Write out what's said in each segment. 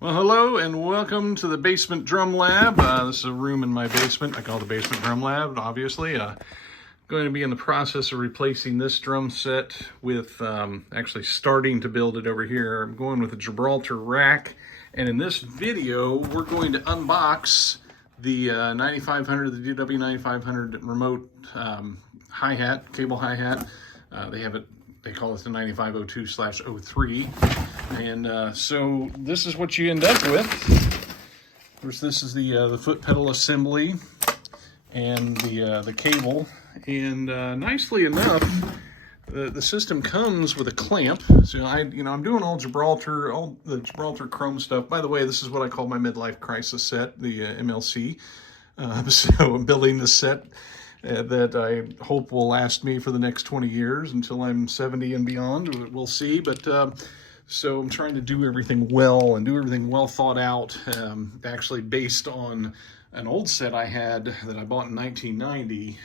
Well, hello and welcome to the Basement Drum Lab. This is a room in my basement. I call it the Basement Drum Lab, obviously. Going to be in the process of replacing this drum set with actually starting to build it over here. I'm going with a Gibraltar rack. And in this video, we're going to unbox the 9500, the DW9500 Remote Hi-Hat, cable hi-hat. They call it the 9502/03. And so this is what you end up with. Of course, this is the foot pedal assembly and the cable. And nicely enough, the system comes with a clamp. So I'm doing all the Gibraltar chrome stuff. By the way, this is what I call my midlife crisis set, the MLC. So I'm building this set that I hope will last me for the next 20 years until I'm 70 and beyond. We'll see. But so I'm trying to do everything well and do everything well thought out, actually based on an old set I had that I bought in 1990,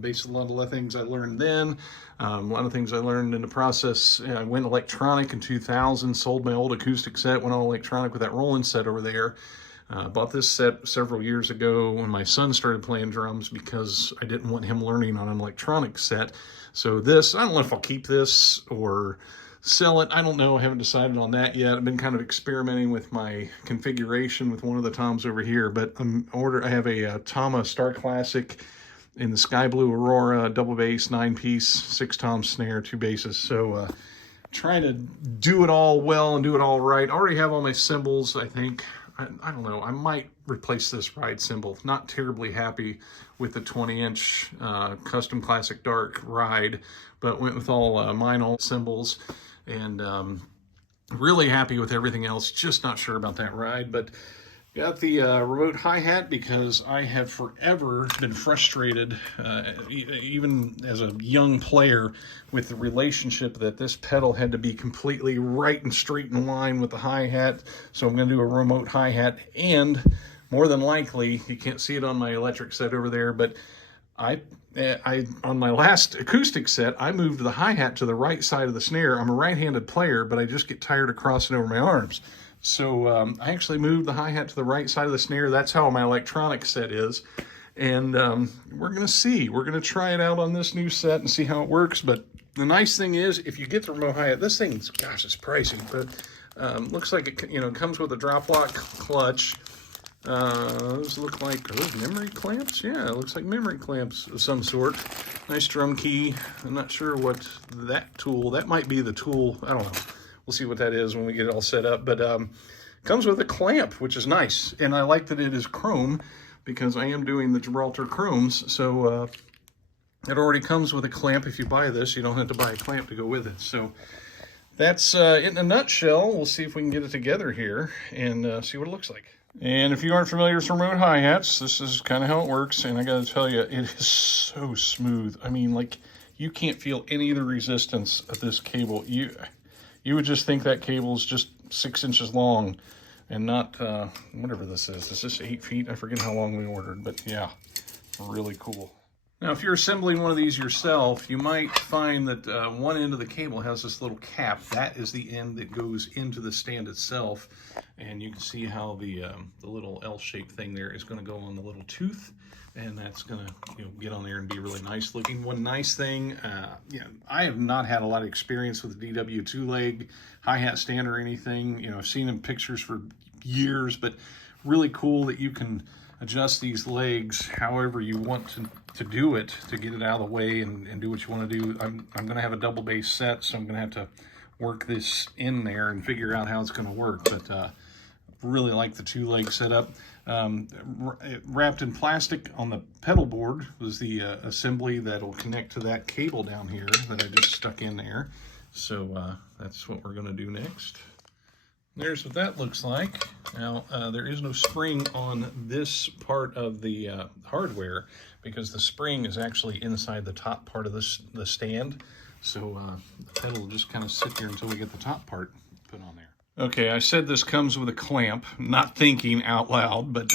based on a lot of things I learned then, a lot of things I learned in the process. I went electronic in 2000, sold my old acoustic set, went on electronic with that Roland set over there. Bought this set several years ago when my son started playing drums because I didn't want him learning on an electronic set. So this, I don't know if I'll keep this or sell it. I don't know. I haven't decided on that yet. I've been kind of experimenting with my configuration with one of the toms over here, but I have a Tama Star Classic in the Sky Blue Aurora, double bass, 9-piece, 6-tom snare, 2 basses. So trying to do it all well and do it all right. I already have all my cymbals, I think. I don't know, I might replace this ride cymbal. Not terribly happy with the 20-inch custom classic dark ride, but went with all mine old cymbals, and really happy with everything else. Just not sure about that ride, but got the remote hi-hat because I have forever been frustrated, even as a young player, with the relationship that this pedal had to be completely right and straight in line with the hi-hat. So I'm going to do a remote hi-hat, and more than likely, you can't see it on my electric set over there, but I on my last acoustic set, I moved the hi-hat to the right side of the snare. I'm a right-handed player, but I just get tired of crossing over my arms. So I actually moved the hi-hat to the right side of the snare. That's how my electronic set is. And we're going to see. We're going to try it out on this new set and see how it works. But the nice thing is, if you get the remote hi-hat, this thing, gosh, it's pricey. But looks like it comes with a drop lock clutch. Those look like, memory clamps? Yeah, it looks like memory clamps of some sort. Nice drum key. I'm not sure what that might be the tool. I don't know. We'll see what that is when we get it all set up. But comes with a clamp, which is nice. And I like that it is chrome because I am doing the Gibraltar chromes. So it already comes with a clamp. If you buy this, you don't have to buy a clamp to go with it. So that's in a nutshell. We'll see if we can get it together here and see what it looks like. And if you aren't familiar with remote hi-hats, this is kind of how it works. And I got to tell you, it is so smooth. I mean, like, you can't feel any of the resistance of this cable. You would just think that cable is just 6 inches long and not, whatever this is. Is this 8 feet? I forget how long we ordered, but yeah, really cool. Now, if you're assembling one of these yourself, you might find that one end of the cable has this little cap. That is the end that goes into the stand itself. And you can see how the little L-shaped thing there is going to go on the little tooth. And that's going to get on there and be really nice looking. One nice thing, I have not had a lot of experience with the DW 2-leg hi-hat stand or anything. I've seen in pictures for years, but really cool that you can adjust these legs however you want to do it, to get it out of the way and do what you want to do. I'm going to have a double bass set, so I'm going to have to work this in there and figure out how it's going to work. But really like the 2-leg setup. Wrapped in plastic on the pedal board was the assembly that'll connect to that cable down here that I just stuck in there. So that's what we're going to do next. There's what that looks like. Now, there is no spring on this part of the hardware because the spring is actually inside the top part of the stand. So the pedal will just kind of sit here until we get the top part put on there. Okay, I said this comes with a clamp, not thinking out loud, but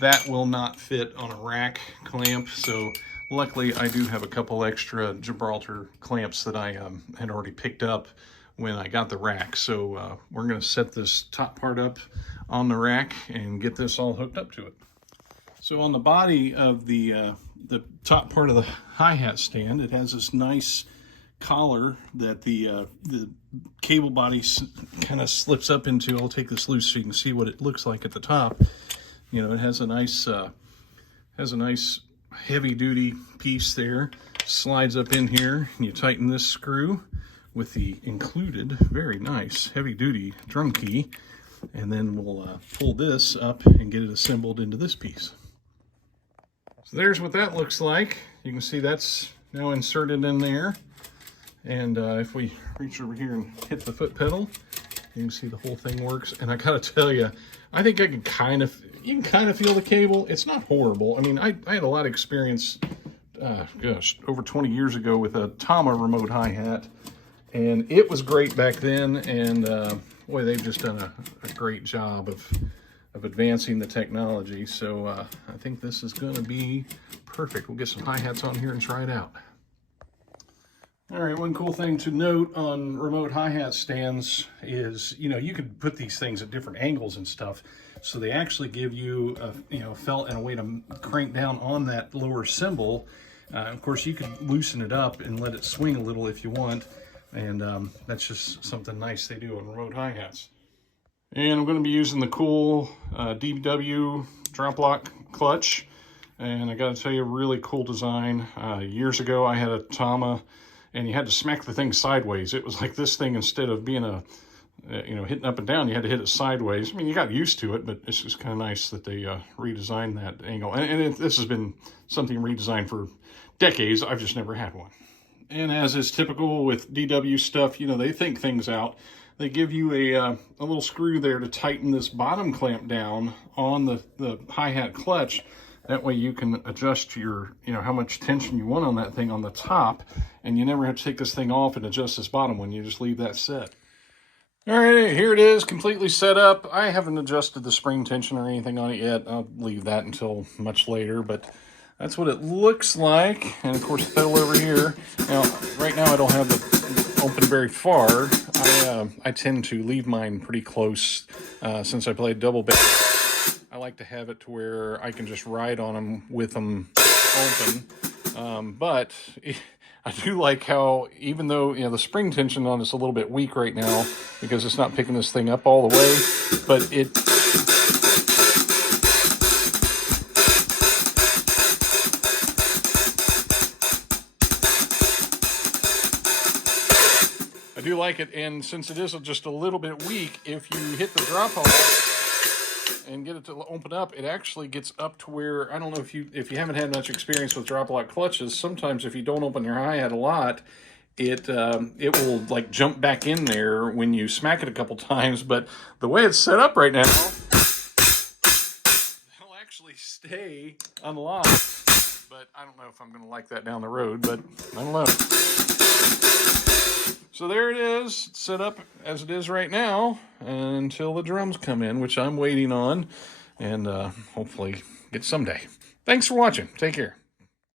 that will not fit on a rack clamp. So luckily I do have a couple extra Gibraltar clamps that I had already picked up when I got the rack. So we're going to set this top part up on the rack and get this all hooked up to it. So on the body of the top part of the hi-hat stand, it has this nice collar that the cable body kind of slips up into. I'll take this loose so you can see what it looks like at the top. You know, it has a nice heavy-duty piece there. Slides up in here, and you tighten this screw with the included very nice heavy-duty drum key, and then we'll pull this up and get it assembled into this piece. So there's what that looks like. You can see that's now inserted in there. And if we reach over here and hit the foot pedal, you can see the whole thing works. And I gotta tell you, I think you can kind of feel the cable. It's not horrible. I mean, I had a lot of experience, gosh, over 20 years ago with a Tama remote hi-hat, and it was great back then. And boy, they've just done a great job of advancing the technology. So I think this is going to be perfect. We'll get some hi-hats on here and try it out. All right, one cool thing to note on remote hi-hat stands is, you know, you could put these things at different angles and stuff. So they actually give you a felt and a way to crank down on that lower cymbal. Of course, you could loosen it up and let it swing a little if you want. And that's just something nice they do on remote hi-hats. And I'm going to be using the cool DW drop lock clutch. And I got to tell you, really cool design. Years ago, I had a Tama, and you had to smack the thing sideways. It was like this thing, instead of being hitting up and down, you had to hit it sideways. I mean, you got used to it, but it's just kind of nice that they redesigned that angle. And this has been something redesigned for decades. I've just never had one. And as is typical with DW stuff, you know, they think things out. They give you a little screw there to tighten this bottom clamp down on the hi-hat clutch. That way you can adjust your, how much tension you want on that thing on the top, and you never have to take this thing off and adjust this bottom one. You just leave that set. All right, here it is, completely set up. I haven't adjusted the spring tension or anything on it yet. I'll leave that until much later, but that's what it looks like. And of course, the pedal over here. Now, right now I don't have the open very far. I tend to leave mine pretty close since I play double bass. I like to have it to where I can just ride on them with them open. But I do like how, even though, the spring tension on it's a little bit weak right now because it's not picking this thing up all the way, but I do like it. And since it is just a little bit weak, if you hit the drop off and get it to open up, it actually gets up to where, I don't know if you haven't had much experience with drop lock clutches, sometimes if you don't open your hi-hat a lot, it will like jump back in there when you smack it a couple times. But the way it's set up right now, it'll actually stay unlocked. But I don't know if I'm going to like that down the road, but I don't know. So there it is, set up as it is right now until the drums come in, which I'm waiting on, and hopefully get someday. Thanks for watching. Take care.